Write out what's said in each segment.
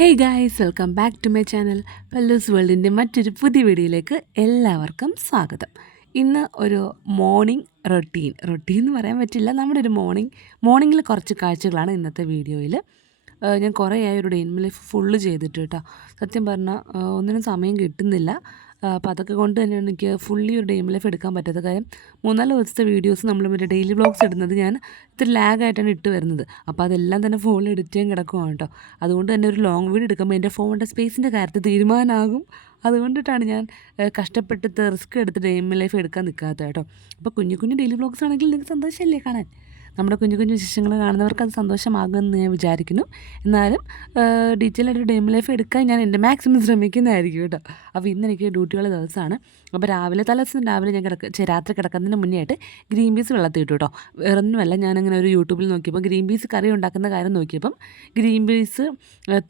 Hey guys, welcome back to my channel പല്ലൂസ് വേൾഡിൻ്റെ മറ്റൊരു പുതിയ വീഡിയോയിലേക്ക് എല്ലാവർക്കും സ്വാഗതം. ഇന്ന് ഒരു മോർണിംഗ് റൊട്ടീൻ എന്ന് പറയാൻ പറ്റില്ല, നമ്മുടെ ഒരു മോർണിംഗിൽ കുറച്ച് കാഴ്ചകളാണ് ഇന്നത്തെ വീഡിയോയിൽ. ഞാൻ കുറേ ആയി ഒരു day in my life full ചെയ്തിട്ട് കേട്ടോ. സത്യം പറഞ്ഞാൽ ഒന്നിനും സമയം കിട്ടുന്നില്ല. അപ്പോൾ അതൊക്കെ കൊണ്ട് തന്നെയാണ് എനിക്ക് ഫുള്ളി ഒരു ഡേ ഇൻ മൈ ലൈഫ് എടുക്കാൻ പറ്റാത്ത കാര്യം. 3-4 ദിവസത്തെ വീഡിയോസ് നമ്മൾ മറ്റേ ഡെയിലി വ്ളോഗ്സ് ഇടുന്നത് ഞാൻ ഇത്തിരി ലാഗായിട്ടാണ് ഇട്ട് വരുന്നത്. അപ്പോൾ അതെല്ലാം തന്നെ ഫോണിൽ എഡിറ്റ് ചെയ്യാൻ കിടക്കുവാണ് കേട്ടോ. അതുകൊണ്ട് തന്നെ ഒരു ലോങ് വീഡിയോ എടുക്കുമ്പോൾ എൻ്റെ ഫോണിൻ്റെ സ്പേസിൻ്റെ കാര്യത്തിൽ തീരുമാനമാകും. അതുകൊണ്ടിട്ടാണ് ഞാൻ കഷ്ടപ്പെട്ട് റിസ്ക് എടുത്ത് ഡേ ഇൻ മൈ ലൈഫ് എടുക്കാൻ നിൽക്കാത്തത് കേട്ടോ. അപ്പോൾ കുഞ്ഞു ഡെയിലി വ്ളോഗ്സ് ആണെങ്കിൽ നിങ്ങൾക്ക് സന്തോഷമല്ലേ കാണാൻ? നമ്മുടെ കുഞ്ഞു വിശേഷങ്ങൾ കാണുന്നവർക്ക് അത് സന്തോഷമാകുമെന്ന് ഞാൻ വിചാരിക്കുന്നു. എന്നാലും ഡീറ്റെയിൽ ആയിട്ട് ഡേ ഇൻ മൈ ലൈഫ് എടുക്കാൻ ഞാൻ എൻ്റെ മാക്സിമം ശ്രമിക്കുന്നതായിരിക്കും കേട്ടോ. അപ്പോൾ ഇന്ന് എനിക്ക് ഡ്യൂട്ടിയുള്ള ദിവസമാണ്. അപ്പോൾ തലേദിവസം രാവിലെ ഞാൻ രാത്രി കിടക്കുന്നതിന് മുന്നേ ആയിട്ട് ഗ്രീൻ പീസ് വെള്ളത്തിൽ ഇട്ടു കേട്ടോ. വേറൊന്നുമല്ല, ഞാനങ്ങനെ ഒരു യൂട്യൂബിൽ നോക്കിയപ്പോൾ ഗ്രീൻ പീസ് കറി ഉണ്ടാക്കുന്ന കാര്യം നോക്കിയപ്പം ഗ്രീൻ പീസ്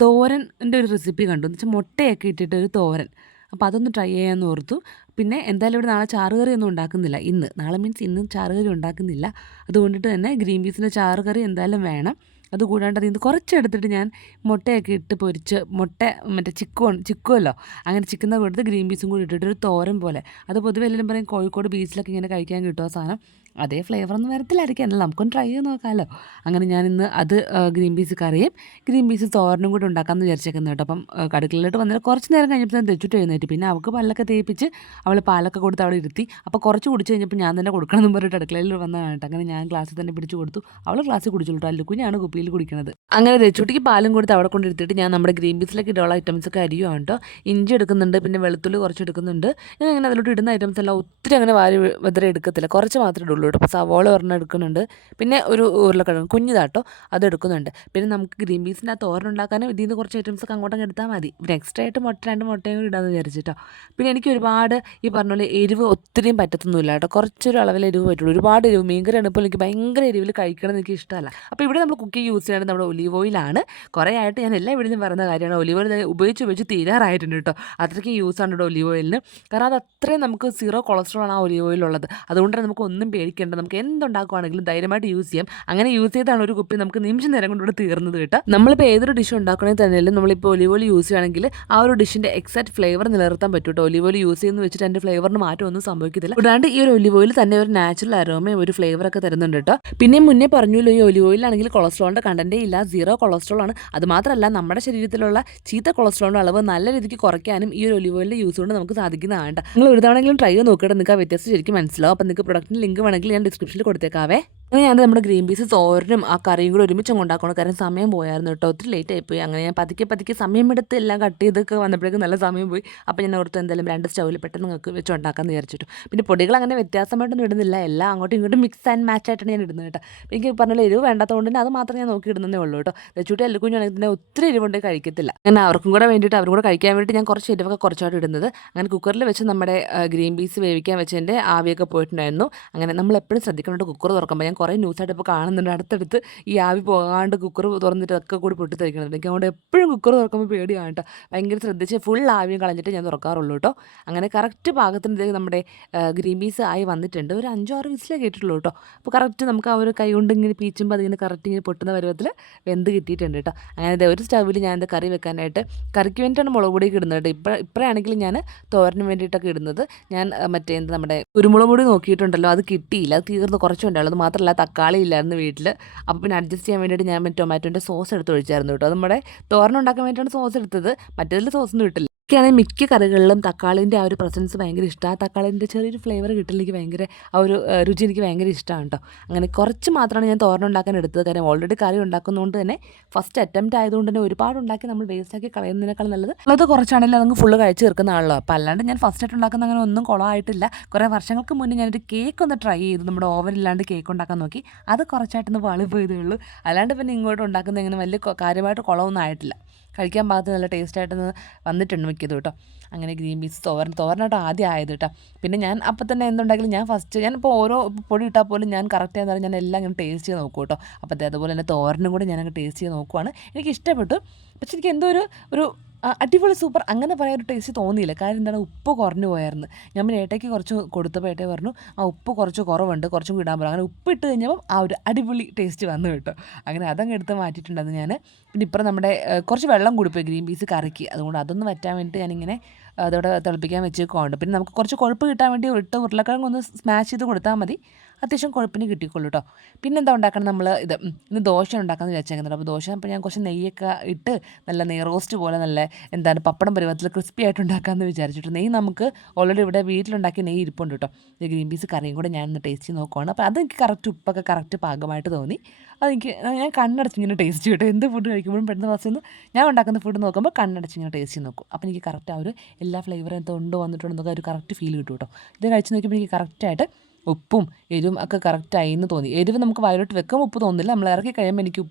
തോരൻ്റെ ഒരു റെസിപ്പി കണ്ടു. എന്ന് വെച്ചാൽ മുട്ടയൊക്കെ ഇട്ടിട്ടൊരു തോരൻ. അപ്പോൾ അതൊന്ന് ട്രൈ ചെയ്യാമെന്ന് ഓർത്തു. പിന്നെ എന്തായാലും ഇവിടെ നാളെ ചാറുകറി ഒന്നും ഉണ്ടാക്കുന്നില്ല. നാളെ മീൻസ് ഇന്ന് ചാറുകറി ഉണ്ടാക്കുന്നില്ല. അതുകൊണ്ടിട്ട് തന്നെ ഗ്രീൻ പീസിൻ്റെ ചാറുകറി എന്തായാലും വേണം. അതുകൂടാണ്ട് അതിൽ നിന്ന് കുറച്ചെടുത്തിട്ട് ഞാൻ മുട്ടയൊക്കെ ഇട്ട് പൊരിച്ച് മറ്റേ ചിക്കുമല്ലോ, അങ്ങനെ ചിക്കുന്ന കൊടുത്ത് ഗ്രീൻ പീസും കൂടി ഇട്ടിട്ടൊരു തോരൻ പോലെ. അത് പൊതുവെ എല്ലാവരും പറയും കോഴിക്കോട് ബീച്ചിലൊക്കെ ഇങ്ങനെ കഴിക്കാൻ കിട്ടുമോ സാധനം. അതേ ഫ്ലേവറൊന്നും വരത്തില്ലായിരിക്കും, എന്നാൽ നമുക്കൊന്ന് ട്രൈ ചെയ്ത് നോക്കാമല്ലോ. അങ്ങനെ ഞാനിന്ന് അത് ഗ്രീൻ പീസ് കറിയും ഗ്രീൻ പീസ് തോരനും കൂടി ഉണ്ടാക്കാമെന്ന് വിചാരിച്ചേക്കുന്നത് കേട്ടോ. അപ്പം അടുക്കളയിലോട്ട് വന്നിട്ട് കുറച്ച് നേരം കഴിഞ്ഞപ്പോൾ ഞാൻ തെച്ചിട്ട് എഴുന്നേറ്റ്. പിന്നെ അവൾക്ക് പല്ലൊക്കെ തേപ്പിച്ച് അവൾ പാലൊക്കെ കൊടുത്ത് അവിടെ ഇരുത്തി. അപ്പോൾ കുറച്ച് കുടിച്ച് കഴിഞ്ഞപ്പോൾ ഞാൻ തന്നെ കൊടുക്കണം എന്ന് പറഞ്ഞിട്ട് അടുക്കളയിൽ വന്നതാണ് കേട്ടോ. അങ്ങനെ ഞാൻ ഗ്ലാസ്സിൽ തന്നെ പിടിച്ച് കൊടുത്തു. അവൾ ഗ്ലാസ്സിൽ കുടിച്ചോളൂ കേട്ടോ. കുഞ്ഞാണ് കുപ്പിയിൽ കുടിക്കുന്നത്. അങ്ങനെ തെച്ചുട്ടിക്ക് പാലും കൊടുത്ത് അവിടെ കൊണ്ടിരുത്തിയിട്ട് ഞാൻ നമ്മുടെ ഗ്രീൻ പീസിലേക്ക് ഇടാനുള്ള ഐറ്റംസൊക്കെ അരിയുവാണ് കേട്ടോ. ഇഞ്ചി എടുക്കുന്നുണ്ട്, പിന്നെ വെളുത്തുള്ളി കുറച്ച് എടുക്കുന്നുണ്ട്. ഞാൻ അങ്ങനെ അതിലോട്ട് ഇടുന്ന ഐറ്റംസ് എല്ലാം ഒത്തിരി അങ്ങനെ വെതറെ എടുക്കത്തില്ല, കുറച്ച് മാത്രമേ ഇടുള്ളൂ കേട്ടോ. അപ്പോൾ സവോള ഒരെണ്ണം എടുക്കുന്നുണ്ട്, പിന്നെ ഒരു ഉരുളക്കിഴങ്ങ് കുഞ്ഞിതാട്ടോ അത് എടുക്കുന്നുണ്ട്. പിന്നെ നമുക്ക് ഗ്രീൻ പീസിൻ്റെ ആ തോരൻ ഉണ്ടാക്കാനും ഇതിൽ നിന്ന് കുറച്ച് ഐറ്റംസൊക്കെ അങ്ങോട്ടങ്ങ് എടുത്താൽ മതി. പിന്നെ എക്സ്ട്രാ ആയിട്ട് 2 മുട്ടയും കൂടി ഇടാമെന്ന് വിചാരിച്ചിട്ടോ. പിന്നെ എനിക്ക് ഒരുപാട് ഈ പറഞ്ഞ പോലെ എരിവ് ഒത്തിരിയും പറ്റത്തൊന്നുമില്ല കേട്ടോ. കുറച്ചൊരു അളവിൽ എരിവ് പറ്റുള്ളൂ. ഒരുപാട് എരിവ് മീൻകറിയാണ് ഇപ്പോൾ എനിക്ക് ഭയങ്കര എരിവിൽ കഴിക്കണം എന്ന് എനിക്ക് ഇഷ്ടമല്ല. അപ്പോൾ ഇവിടെ നമ്മൾ കുക്കിംഗ് യൂസ് ചെയ്യേണ്ടത് നമ്മുടെ ഒലീവ് ഓയിലാണ്. കുറേ ആയിട്ട് ഞാൻ എല്ലാ വീട്ടിലും പറയുന്ന കാര്യമാണ്, ഒലീവ് ഓയിൽ ഉപയോഗിച്ച് തീരാറായിട്ടുണ്ട് കേട്ടോ. അത്രയ്ക്കും യൂസാണ് കേട്ടോ ഒലീവ് ഓയിലിന്. കാരണം അത് അത്രയും നമുക്ക് 0 കൊളസ്ട്രോളാണ് ആ ഒലീവ് ഓയിലുള്ളത്. അതുകൊണ്ട് തന്നെ നമുക്ക് ഒന്നും പേടിക്കേണ്ട, നമുക്ക് എന്തുണ്ടാക്കുവാണെങ്കിലും ധൈര്യമായിട്ട് യൂസ് ചെയ്യാം. അങ്ങനെ യൂസ് ചെയ്താണ് ഒരു കുപ്പി നമുക്ക് നിമിഷ നേരം കൊണ്ട് ഇവിടെ തീർന്നത് കേട്ടോ. നമ്മളിപ്പോൾ ഏതൊരു ഡിഷ് ഉണ്ടാക്കണമെങ്കിൽ തന്നെയല്ലേ നമ്മളിപ്പോൾ ഒലീവ് ഓയിൽ യൂസ് ചെയ്യുകയാണെങ്കിൽ ആ ഒരു ഡിഷിൻ്റെ എക്സാക്ട് ഫ്ലേവർ നിലനിർത്താൻ പറ്റും കേട്ടോ. ഒലീവ് ഓയിൽ യൂസ് ചെയ്യുന്ന വെച്ചിട്ട് എൻ്റെ ഫ്ലേവറിന് മാറ്റമൊന്നും സംഭവിക്കത്തില്ല. കൂടാണ്ട് ഈ ഒരു ഒലീവ് ഓയിൽ തന്നെ ഒരു നാച്ചുറൽ അരോമയും ഒരു ഫ്ലേവറൊക്കെ തരുന്നുണ്ട് കേട്ടോ. പിന്നെ മുന്നേ പറഞ്ഞല്ലോ, ഈ ഒലീവ് ഓയിലാണെങ്കിൽ കൊളസ്ട്രോളിൻ്റെ കണ്ടൻറ്റേ ഇല്ല, 0 കൊളസ്ട്രോൾ ആണ്. അത് മാത്രമല്ല, നമ്മുടെ ശരീരത്തിലുള്ള ചീത്ത കൊളസ്ട്രോളിൻ്റെ അളവ് നല്ല രീതിക്ക് കുറയ്ക്കാനും ഈ ഒരു ഒലീവ് ഓയിലിൻ്റെ യൂസ് കൊണ്ട് നമുക്ക് സാധിക്കുന്നതാണ്. നിങ്ങൾ ഒരു തവണെങ്കിലും ട്രൈ ചെയ്ത് നോക്കിയിട്ട് നിങ്ങൾക്ക് ആ വ്യത്യാസം ശരിക്കും മനസ്സിലാവും. അപ്പോൾ നിങ്ങൾക്ക് പ്രൊഡക്റ്റിൻ്റെ ലിങ്ക് വേണമെങ്കിൽ ഞാൻ ഡിസ്ക്രിപ്ഷനിൽ കൊടുത്തേക്കാവേ. അങ്ങനെ ഞാൻ നമ്മുടെ ഗ്രീൻ പീസ് തോരനും ആ കറിയും കൂടി ഒരുമിച്ച് ഉണ്ടാക്കണം. കാരണം സമയം പോയായിരുന്നു കേട്ടോ, ഒത്തിരി ലേറ്റ് ആയിപ്പോയി. അങ്ങനെ ഞാൻ പതുക്കെ സമയമെടുത്ത് എല്ലാം കട്ട് ചെയ്തൊക്കെ വന്നപ്പോഴേക്കും നല്ല സമയം പോയി. അപ്പോൾ ഞാൻ ഓർത്ത് എന്തായാലും 2 സ്റ്റൗവിൽ പെട്ടെന്ന് നിങ്ങൾക്ക് വെച്ച് ഉണ്ടാക്കാമെന്ന് വിചാരിച്ചിട്ടു. പിന്നെ പൊടികൾ അങ്ങനെ വ്യത്യാസമായിട്ടൊന്നും ഇടുന്നില്ല, എല്ലാം അങ്ങോട്ടും ഇങ്ങോട്ടും മിക്സ് ആൻഡ് മാച്ച് ആയിട്ടാണ് ഞാൻ ഇടുന്നത് കേട്ടോ. എനിക്ക് പറഞ്ഞാൽ എരിവ് വേണ്ടാത്തതുകൊണ്ട് തന്നെ അത് മാത്രമേ ഞാൻ നോക്കി ഇടുന്നതേ ഉള്ളൂ കേട്ടോ. തെച്ചൂട്ടി എല്ലുകുഞ്ഞാണെങ്കിൽ തന്നെ ഒത്തിരി എരിവുണ്ടെങ്കിൽ കഴിക്കത്തില്ല. അങ്ങനെ അവർക്കും കൂടെ വേണ്ടിയിട്ട് അവരും കൂടെ കഴിക്കാൻ വേണ്ടിയിട്ട് ഞാൻ കുറച്ച് എരിവൊക്കെ കുറച്ചായിട്ട് ഇടുന്നത്. അങ്ങനെ കുക്കറിൽ വെച്ച് നമ്മുടെ ഗ്രീൻ പീസ് വേവിക്കാൻ വെച്ചതിൻ്റെ ആവിയൊക്കെ പോയിട്ടുണ്ടായിരുന്നു. അങ്ങനെ നമ്മൾ എപ്പോഴും ശ്രദ്ധിക്കണം കുക്കർ തുറക്കുമ്പോൾ. ഞാൻ കുറേ ന്യൂസായിട്ട് ഇപ്പോൾ കാണുന്നുണ്ട്, അടുത്തടുത്ത് ഈ ആവി പോകാണ്ട് കുക്കർ തുറന്നിട്ട് ഒക്കെ കൂടി പൊട്ടിത്തെറിക്കുന്നുണ്ട്. എനിക്ക് അതുകൊണ്ട് എപ്പോഴും കുക്കർ തുറക്കുമ്പോൾ പേടിയാണ് കേട്ടോ. ഭയങ്കര ശ്രദ്ധിച്ച് ഫുൾ ആവിയും കളഞ്ഞിട്ട് ഞാൻ തുറക്കാറുള്ളൂ കേട്ടോ. അങ്ങനെ കറക്റ്റ് പാകത്തിന് നമ്മുടെ ഗ്രീൻ പീസ് ആയി വന്നിട്ടുണ്ട്. ഒരു 5-6 വിസിലേ കേട്ടിട്ടുള്ളൂ കേട്ടോ. അപ്പോൾ കറക്റ്റ് നമുക്ക് ആ ഒരു കൈ കൊണ്ട് ഇങ്ങനെ പീച്ചുമ്പോൾ അതിങ്ങനെ കറക്റ്റ് ഇങ്ങനെ പൊട്ടുന്ന പരുവത്തിൽ വെന്ത് കിട്ടിയിട്ടുണ്ട് കേട്ടോ. അങ്ങനെ ഒരു സ്റ്റൗവിൽ ഞാൻ കറി വെക്കാനായിട്ട്, കറിക്ക് വേണ്ടിയിട്ടാണ് മുളക് പൊടിയൊക്കെ ഇടുന്നത് കേട്ടോ. ഇപ്പോഴാണെങ്കിൽ ഞാൻ തോരന് വേണ്ടിയിട്ടൊക്കെ ഇടുന്നത്. ഞാൻ നമ്മുടെ കുരുമുളക് പൊടി നോക്കിയിട്ടുണ്ടല്ലോ, അത് കിട്ടിയില്ല, അത് തീർന്ന് കുറച്ചുണ്ടായുള്ളൂ. അത് മാത്രമല്ല തക്കാളി ഇല്ലായിരുന്നു വീട്ടിൽ. അപ്പോൾ പിന്നെ അഡ്ജസ്റ്റ് ചെയ്യാൻ വേണ്ടിയിട്ട് ഞാൻ ടൊമാറ്റോൻ്റെ സോസ് എടുത്ത് ഒഴിച്ചായിരുന്നു കേട്ടോ. നമ്മുടെ തോരൻ ഉണ്ടാക്കാൻ വേണ്ടിയിട്ടാണ് സോസ് എടുത്തത്, മറ്റേതിൽ സോസൊന്നും ഇട്ടില്ല. എനിക്കാണെങ്കിൽ മിക്ക കറികളിലും തക്കാളിൻ്റെ ആ ഒരു പ്രസൻസ് ഭയങ്കര ഇഷ്ടമാണ്. ആ തക്കാളിൻ്റെ ചെറിയൊരു ഫ്ലേവർ കിട്ടില്ല, എനിക്ക് ഭയങ്കര ആ ഒരു രുചി എനിക്ക് ഭയങ്കര ഇഷ്ടമാണ് കേട്ടോ. അങ്ങനെ കുറച്ച് മാത്രമാണ് ഞാൻ തോരൻ ഉണ്ടാക്കാൻ എടുത്തത്. കാര്യം ഓൾറെഡി കറി ഉണ്ടാക്കുന്നതുകൊണ്ട് തന്നെ ഫസ്റ്റ് അറ്റംപ്റ്റ് ആയതുകൊണ്ട് തന്നെ ഒരുപാട് ഉണ്ടാക്കി നമ്മൾ വേസ്റ്റാക്കി കളയുന്നതിനേക്കാൾ നല്ലത് ഉള്ളത് കുറച്ചാണെങ്കിലും അതങ്ങ് ഫുള്ള് കഴിച്ച് തീർക്കുന്ന ആണല്ലോ. അപ്പോൾ അല്ലാണ്ട് ഞാൻ ഫസ്റ്റ് ആയിട്ട് ഉണ്ടാക്കുന്ന അങ്ങനെ ഒന്നും കുളമായിട്ടില്ല. കുറേ വർഷങ്ങൾക്ക് മുന്നേ ഞാനൊരു കേക്ക് ഒന്ന് ട്രൈ ചെയ്തു, നമ്മുടെ ഓവനില്ലാണ്ട് കേക്ക് ഉണ്ടാക്കാൻ നോക്കി. അത് കുറച്ചായിട്ടൊന്ന് പാളിപ്പോയതേ ഉള്ളൂ. അല്ലാണ്ട് പിന്നെ ഇങ്ങോട്ട് ഉണ്ടാക്കുന്ന ഇങ്ങനെ വലിയ കാര്യമായിട്ട് കുളമൊന്നും ആയിട്ടില്ല. കഴിക്കാൻ പാകത്ത് നല്ല ടേസ്റ്റായിട്ടൊന്ന് വന്നിട്ടുണ്ട് മിക്കത് കേട്ടോ. അങ്ങനെ ഗ്രീൻ പീസ് തോരനായിട്ട് ആദ്യം ആയത് കേട്ടോ. പിന്നെ ഞാൻ അപ്പം തന്നെ എന്തുണ്ടെങ്കിലും ഞാനിപ്പോൾ ഓരോ പൊടി ഇട്ടാൽ പോലും ഞാൻ കറക്റ്റ് ആയെന്ന് പറഞ്ഞാൽ ഞാൻ എല്ലാം ഇങ്ങനെ ടേസ്റ്റ് ചെയ്ത് നോക്കും കേട്ടോ. അപ്പോൾ അതുപോലെ തന്നെ തോരനും കൂടി ഞാനങ്ങ് ടേസ്റ്റ് ചെയ്ത് നോക്കുവാണ്. എനിക്ക് ഇഷ്ടപ്പെട്ടു. പക്ഷെ എനിക്ക് എന്തോ ഒരു അടിപൊളി സൂപ്പർ അങ്ങനെ പറയാൻ ഒരു ടേസ്റ്റ് തോന്നിയില്ല. കാര്യം എന്താണ്, ഉപ്പ് കുറഞ്ഞു പോയായിരുന്നു. ഞാൻ പിന്നെ ഏട്ടയ്ക്ക് കുറച്ച് കൊടുത്തപ്പോൾ ഏട്ടായി പറഞ്ഞു, ഉപ്പ് കുറച്ച് കുറവുണ്ട്, കുറച്ചും കൂടി ഇടാൻ പറഞ്ഞു. അങ്ങനെ ഉപ്പിട്ട് കഴിഞ്ഞപ്പം ആ ഒരു അടിപൊളി ടേസ്റ്റ് വന്നു കേട്ടോ. അങ്ങനെ അതങ്ങ് എടുത്ത് മാറ്റിയിട്ടുണ്ടായിരുന്നു ഞാൻ. പിന്നെ ഇപ്പുറം നമ്മുടെ കുറച്ച് വെള്ളം കൂടിപ്പോയി ഗ്രീൻ പീസ് കറിക്ക്. അതുകൊണ്ട് അതൊന്ന് വറ്റാൻ വേണ്ടിയിട്ട് ഞാനിങ്ങനെ അതോടെ തിളപ്പിക്കാൻ വെച്ചേക്കുവാണ്. പിന്നെ നമുക്ക് കുറച്ച് കൊഴുപ്പ് കിട്ടാൻ വേണ്ടി ഉരുളക്കിഴങ്ങ് ഒന്ന് സ്മാഷ് ചെയ്ത് കൊടുത്താൽ മതി, അത്യാവശ്യം കുഴപ്പത്തിന് കിട്ടിക്കോളൂ കേട്ടോ. പിന്നെന്താ ഉണ്ടാക്കണം, നമ്മൾ ഇന്ന് ദോശ ഉണ്ടാക്കാമെന്ന് വിചാരിച്ചേക്കുന്നുണ്ട്. അപ്പോൾ ദോശ അപ്പോൾ ഞാൻ കുറച്ച് നെയ്യൊക്കെ ഇട്ട് നല്ല നെയ് റോസ്റ്റ് പോലെ നല്ല എന്താണ് പപ്പടം പരുവത്തിൽ ക്രിസ്പി ആയിട്ട് ഉണ്ടാക്കാമെന്ന് വിചാരിച്ചിട്ട്. നെയ്യ് നമുക്ക് ഓൾറെഡി ഇവിടെ വീട്ടിലുണ്ടാക്കിയ നെയ്യ് ഇരിപ്പുണ്ട് കേട്ടോ. ഇത് ഗ്രീൻ പീസ് കറിയും കൂടെ ഞാനൊന്ന് ടേസ്റ്റ് ചെയ്ത് നോക്കുവാണ്. അപ്പോൾ അതെനിക്ക് കറക്റ്റ് ഉപ്പൊക്കെ കറക്റ്റ് പാകമായിട്ട് തോന്നി. അതെനിക്ക് ഞാൻ കണ്ണടച്ചിങ്ങനെ ടേസ്റ്റ് ചെയ്യട്ടെ. എന്ത് ഫുഡ് കഴിക്കുമ്പോഴും പെട്ടെന്ന് ഫസ്റ്റ് ഞാൻ ഉണ്ടാക്കുന്ന ഫുഡ് നോക്കുമ്പോൾ കണ്ണടച്ചിങ്ങനെ ടേസ്റ്റ് ചെയ്ത് നോക്കും. അപ്പോൾ എനിക്ക് കറക്റ്റ് ആ ഒരു എല്ലാ ഫ്ലേവറും എന്തുണ്ടോ വന്നിട്ടുണ്ടെന്നൊക്കെ ഒരു കറക്റ്റ് ഫീൽ കിട്ടും കേട്ടോ. ഇത് കഴിച്ച് നോക്കിയപ്പോൾ എനിക്ക് കറക്റ്റായിട്ട് ഉപ്പും എരിവും ഒക്കെ കറക്റ്റായി എന്ന് തോന്നി. എരിവ് നമുക്ക് വയലോട്ട് വെക്കുമ്പോൾ ഉപ്പ് തോന്നില്ല, നമ്മൾ ഇറക്കി കഴിയുമ്പോൾ എനിക്ക്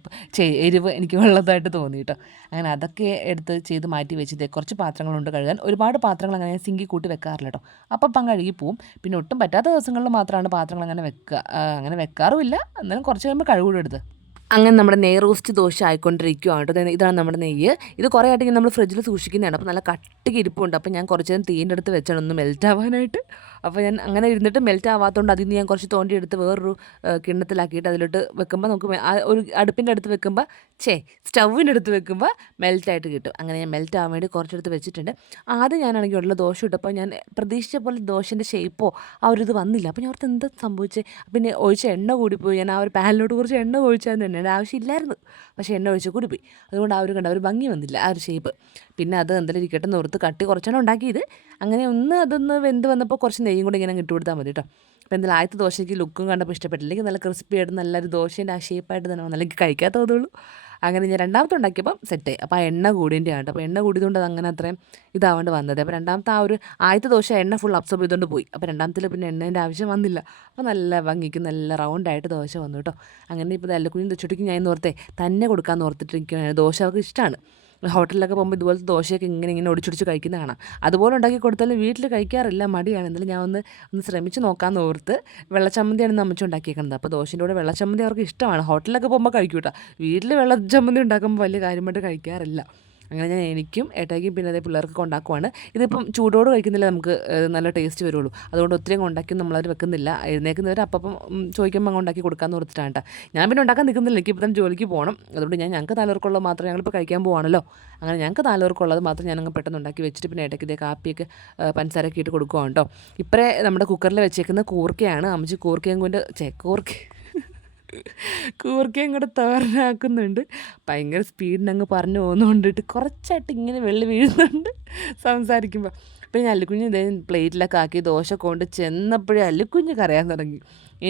എരിവ് എനിക്ക് ഉള്ളതായിട്ട് തോന്നി കേട്ടോ. അങ്ങനെ അതൊക്കെ എടുത്ത് ചെയ്ത് മാറ്റി വെച്ചത് കുറച്ച് പാത്രങ്ങളുണ്ട് കഴുകാൻ. ഒരുപാട് പാത്രങ്ങൾ അങ്ങനെ സിങ്കി കൂട്ടി വെക്കാറില്ല കേട്ടോ. അപ്പം കഴുകി പോവും. പിന്നെ ഒട്ടും പറ്റാത്ത ദിവസങ്ങളിൽ മാത്രമാണ് പാത്രങ്ങൾ അങ്ങനെ വെക്കുക. അങ്ങനെ വെക്കാറുമില്ല, എന്നാലും കുറച്ച് കഴിയുമ്പോൾ കഴുകൂടെ എടുത്ത്. അങ്ങനെ നമ്മുടെ നെയ് റോസ്റ്റ് ദോശ ആയിക്കൊണ്ടിരിക്കുകയാണ് കേട്ടോ. ഇതാണ് നമ്മുടെ നെയ്യ്. ഇത് കുറേ ആയിട്ട് നമ്മൾ ഫ്രിഡ്ജിൽ സൂക്ഷിക്കുന്നതാണ്. അപ്പോൾ നല്ല കട്ടിക്ക് ഇരിപ്പുണ്ട്. അപ്പോൾ ഞാൻ കുറച്ച് നേരം തീൻ്റെ അടുത്ത് വെച്ചാണ് ഒന്ന് മെൽറ്റ് ആവാനായിട്ട്. അപ്പോൾ ഞാൻ അങ്ങനെ ഇരുന്നിട്ട് മെൽറ്റ് ആവാത്തതുകൊണ്ട് അതിൽ നിന്ന് ഞാൻ കുറച്ച് തോണ്ടി എടുത്ത് വേറൊരു കിണ്ണത്തിലാക്കിയിട്ട് അതിലോട്ട് വെക്കുമ്പോൾ നമുക്ക് ഒരു അടുപ്പിൻ്റെ അടുത്ത് വെക്കുമ്പോൾ സ്റ്റൗവിൻ്റെ അടുത്ത് വെക്കുമ്പോൾ മെൽറ്റായിട്ട് കിട്ടും. അങ്ങനെ ഞാൻ മെൽറ്റ് ആവാൻ വേണ്ടി കുറച്ചെടുത്ത് വെച്ചിട്ടുണ്ട്. ആദ്യം ഞാനാണെങ്കിൽ ഉള്ള ദോശ ഇട്ടപ്പോൾ ഞാൻ പ്രതീക്ഷിച്ച പോലെ ദോശൻ്റെ ഷേപ്പോ ആ ഒരു ഇത് വന്നില്ല. അപ്പോൾ ഞാൻ ഓർത്ത് എന്താ സംഭവിച്ചത്. പിന്നെ ഒഴിച്ച എണ്ണ കൂടിപ്പോയി. ഞാൻ ആ ഒരു പാനിലോട്ട് കുറച്ച് എണ്ണ ഒഴിച്ചാൽ തന്നെ ആവശ്യമില്ലായിരുന്നു, പക്ഷേ എണ്ണ ഒഴിച്ച് കൂടിപ്പോയി. അതുകൊണ്ട് ആ ഒരു ഭംഗി വന്നില്ല, ആ ഒരു ഷേപ്പ്. പിന്നെ അത് എന്തായാലും ഇരിക്കട്ടെ ഓർത്ത് കട്ടി കുറച്ചാണ് ഉണ്ടാക്കിയത്. അങ്ങനെ അതൊന്ന് വെന്ത് വന്നപ്പോൾ കുറച്ച് നെയ്യും കൂടി ഇങ്ങനെ ഇട്ട് കൊടുത്താൽ മതി കേട്ടോ. അപ്പോൾ എന്തായാലും ആദ്യത്തെ ദോശയ്ക്ക് ലുക്കും കണ്ടപ്പോൾ ഇഷ്ടപ്പെട്ടില്ല. എനിക്ക് നല്ല ക്രിസ്പി ആയിട്ട് നല്ലൊരു ദോശേൻ്റെ ആ ഷേപ്പായിട്ട് തന്നെ വന്നു. അല്ലെങ്കിൽ കഴിക്കാൻ തോന്നുള്ളൂ. അങ്ങനെ ഞാൻ രണ്ടാമത്തെ ഉണ്ടാക്കിയപ്പം സെറ്റായി. അപ്പോൾ ആ എണ്ണ കൂടിൻ്റെ ആണ്. അപ്പോൾ എണ്ണ കൂടിയതുകൊണ്ട് അത് അങ്ങനെ അത്രയും ഇതാവേണ്ടി വന്നത്. അപ്പോൾ രണ്ടാമത്തെ ആദ്യത്തെ ദോശ എണ്ണ ഫുൾ അബ്സോർബ് ചെയ്തുകൊണ്ട് പോയി. അപ്പോൾ രണ്ടാമത്തിൽ പിന്നെ എണ്ണേൻ്റെ ആവശ്യം വന്നില്ല. അപ്പോൾ നല്ല ഭംഗിക്ക് നല്ല റൗണ്ടായിട്ട് ദോശ വന്നു കേട്ടോ. അങ്ങനെ ഇപ്പോൾ അല്ലക്കുഞ്ഞും തെച്ചുട്ടിക്കും ഞാൻ ഓർത്തേ തന്നെ കൊടുക്കാമെന്ന് ഓർത്തിട്ടിരിക്കുകയാണ്. ദോശ അവർക്ക് ഇഷ്ടമാണ്. ഹോട്ടലിലൊക്കെ പോകുമ്പോൾ ഇതുപോലത്തെ ദോശയൊക്കെ ഇങ്ങനെ ഒടിച്ചൊടിച്ച് കഴിക്കുന്ന കാണാം. അതുപോലെ ഉണ്ടാക്കി കൊടുത്താലും വീട്ടിൽ കഴിക്കാറില്ല, മടിയാണ്. എന്നാലും ഞാൻ ഒന്ന് ശ്രമിച്ച് നോക്കാമെന്ന് ഓർത്ത് വെള്ളച്ചമ്മന്തിയാണ് അമ്മച്ചി ഉണ്ടാക്കിയേക്കുന്നത്. അപ്പോൾ ദോശൻ്റെ കൂടെ വെള്ളച്ചമ്മന്തി അവർക്ക് ഇഷ്ടമാണ്. ഹോട്ടലിലൊക്കെ പോകുമ്പോൾ കഴിക്കൂട്ടോ. വീട്ടിൽ വെള്ളച്ചമ്മന്തി ഉണ്ടാക്കുമ്പോൾ വലിയ കാര്യമായിട്ട് കഴിക്കാറില്ല. അങ്ങനെ ഞാൻ എനിക്കും ഏട്ടായിക്കും പിന്നെ അതേ പിള്ളേർക്ക് ഉണ്ടാക്കുവാണ്. ഇതിപ്പം ചൂടോട് കഴിക്കുന്നില്ല നമുക്ക് നല്ല ടേസ്റ്റ് വരുള്ളൂ. അതുകൊണ്ട് ഒത്തിരി ഉണ്ടാക്കി നമ്മളത് വെക്കുന്നില്ല. എഴുന്നേക്കുന്നവർ അപ്പം ചോദിക്കുമ്പോൾ അങ്ങ് ഉണ്ടാക്കി കൊടുക്കാമെന്ന് ഓർത്തിട്ടാണ് കേട്ടോ. ഞാൻ പിന്നെ ഉണ്ടാക്കാൻ നിൽക്കുന്നില്ല, എനിക്കിപ്പോൾ തന്നെ ജോലിക്ക് പോകണം. അതുകൊണ്ട് ഞങ്ങൾക്ക് 4 പേർക്കുള്ളത് മാത്രം ഞങ്ങളിപ്പോൾ കഴിക്കാൻ പോവാണല്ലോ. അങ്ങനെ ഞങ്ങൾക്ക് 4 പേർക്കുള്ളത് മാത്രം ഞാനങ്ങ് പെട്ടെന്ന് ഉണ്ടാക്കി വെച്ചിട്ട് പിന്നെ ഏട്ടയ്ക്ക് ഇതേ കാപ്പിയൊക്കെ പഞ്ചസാരയൊക്കെ ഇട്ട് കൊടുക്കുവാണ് കേട്ടോ. ഇപ്പറേ നമ്മുടെ കുക്കറിൽ വെച്ചേക്കുന്ന കൂർക്കയാണ്. അമ്മച്ചി കൂർക്കയും കൊണ്ട് കൂർക്കയും കൂടെ തോരനാക്കുന്നുണ്ട്. ഭയങ്കര സ്പീഡിനങ്ങ് പറഞ്ഞു പോകുന്നുകൊണ്ടിട്ട് കുറച്ചായിട്ട് ഇങ്ങനെ വെള്ളി വീഴുന്നുണ്ട് സംസാരിക്കുമ്പോൾ. അപ്പോൾ ഞാൻ അല്ലിക്കുഞ്ഞ് ഇതേ പ്ലേറ്റിലൊക്കെ ആക്കി ദോശ കൊണ്ട് ചെന്നപ്പോഴേ അല്ലിക്കുഞ്ഞ് കരയാൻ തുടങ്ങി.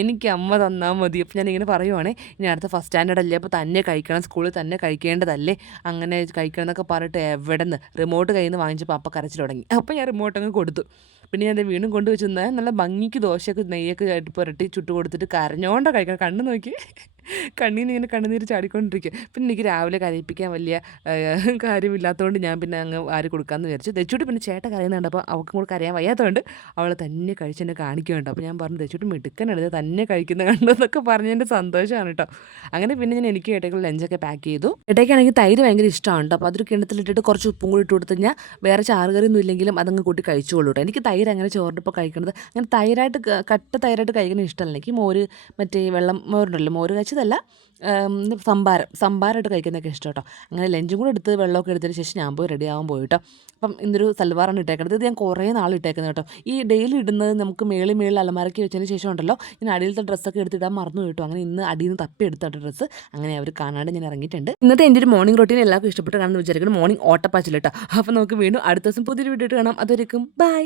എനിക്ക് അമ്മ തന്നാൽ മതി. അപ്പോൾ ഞാനിങ്ങനെ പറയുവാണേ, ഇനി അടുത്ത ഫസ്റ്റ് സ്റ്റാൻഡേർഡ് അല്ലേ, അപ്പോൾ തന്നെ കഴിക്കണം, സ്കൂളിൽ തന്നെ കഴിക്കേണ്ടതല്ലേ, അങ്ങനെ കഴിക്കണം എന്നൊക്കെ പറഞ്ഞിട്ട് എവിടെ നിന്ന് റിമോട്ട് കയ്യിൽ നിന്ന് വാങ്ങിച്ചപ്പോൾ അപ്പം കരച്ചിൽ തുടങ്ങി. അപ്പോൾ ഞാൻ റിമോട്ട് അങ്ങ് കൊടുത്തു. പിന്നെ ഞാൻ വീണ്ടും കൊണ്ടുവച്ച് നിന്നാൽ നല്ല ഭംഗിക്ക് ദോശയൊക്കെ നെയ്യൊക്കെ പുരട്ടി ചുട്ട് കൊടുത്തിട്ട് കരഞ്ഞോണ്ടാണ് കഴിക്കണം. കണ്ണ് നോക്കി കണ്ണിൽ നിന്ന് ഇങ്ങനെ കണ്ണുനീര് ചാടിക്കൊണ്ടിരിക്കുക. പിന്നെ എനിക്ക് രാവിലെ കരയിപ്പിക്കാൻ വലിയ കാര്യമില്ലാത്തതുകൊണ്ട് ഞാൻ പിന്നെ അങ്ങ് ആര് കൊടുക്കാമെന്ന് വിചാരിച്ചു. തെച്ചൂട്ടി പിന്നെ ചേട്ട കരയുന്നുണ്ട്. അപ്പോൾ അവൾക്കും കൂടെ കരയാൻ വയ്യാത്തതുകൊണ്ട് അവൾ തന്നെ കഴിച്ചെന്നെ കാണിക്കുന്നുണ്ട്. അപ്പോൾ ഞാൻ പറഞ്ഞു, തെച്ചൂട്ടി മിടുക്കനാണ്, തന്നെ കഴിക്കുന്ന കണ്ടെന്നൊക്കെ പറഞ്ഞതിൻ്റെ സന്തോഷമാണ് കേട്ടോ. അങ്ങനെ പിന്നെ ഞാൻ എനിക്ക് ഏട്ടയ്ക്കുള്ള ലഞ്ചൊക്കെ പാക്ക് ചെയ്തു. ഏട്ടയ്ക്കാണെങ്കിൽ തൈര് ഭയങ്കര ഇഷ്ടമാണ് കേട്ടോ. അപ്പോൾ അതൊരു കിണ്ണത്തിലിട്ടിട്ട് കുറച്ച് ഉപ്പും കൂടി ഇട്ട് കൊടുത്തു കഴിഞ്ഞാൽ വേറെ ചാറുകറിയൊന്നും ഇല്ലെങ്കിലും അതങ്ങ് കൂട്ടി കഴിച്ചോളൂ കേട്ടോ. എനിക്ക് തൈര് അങ്ങനെ ചോറിൻ്റെ ഇപ്പോൾ കഴിക്കുന്നത് അങ്ങനെ കട്ട തൈരായിട്ട് കഴിക്കുന്നത് ഇഷ്ടമല്ല. എനിക്ക് മോര് മറ്റേ വെള്ളം മോരുണ്ടല്ലോ, മോര് കഴിച്ചതല്ല, സംഭാരമായിട്ട് കഴിക്കുന്നതൊക്കെ ഇഷ്ടം കേട്ടോ. അങ്ങനെ ലഞ്ചും കൂടെ എടുത്ത് വെള്ളമൊക്കെ എടുത്തതിന് ശേഷം ഞാൻ പോയി റെഡി ആവാൻ പോയി കേട്ടോ. അപ്പം ഇന്നൊരു സൽവാറാണ് ഇട്ടേക്കുന്നത്. ഇത് ഞാൻ കുറേ നാൾ ഇട്ടേക്കുന്നത് കേട്ടോ. ഈ ഡെയിലി ഇടുന്നത് നമുക്ക് മേളിൽ അലമാരയ്ക്ക് വെച്ചതിന് ശേഷം ഉണ്ടല്ലോ, ഞാൻ അടിയിലത്തെ ഡ്രസ്സൊക്കെ എടുത്തിടാൻ മറന്നു കേട്ടോ. അങ്ങനെ ഇന്ന് അടിയിൽ നിന്ന് തപ്പി എടുത്ത ഡ്രസ്സ് അങ്ങനെ അവർ കാണാണ്ട് ഞാൻ ഇറങ്ങിയിട്ടുണ്ട്. ഇന്നത്തെ എൻ്റെ ഒരു മോർണിംഗ് റൊട്ടീൻ എല്ലാവർക്കും ഇഷ്ടപ്പെട്ട് കാണുമെന്ന് വിചാരിക്കുന്നു. മോർണിംഗ് ഓട്ടപ്പാച്ചിൽ കേട്ടോ. അപ്പോൾ നമുക്ക് വീണ്ടും അടുത്ത ദിവസം പുതിയൊരു വീഡിയോ കാണാം. അതുവരെയും ബൈ.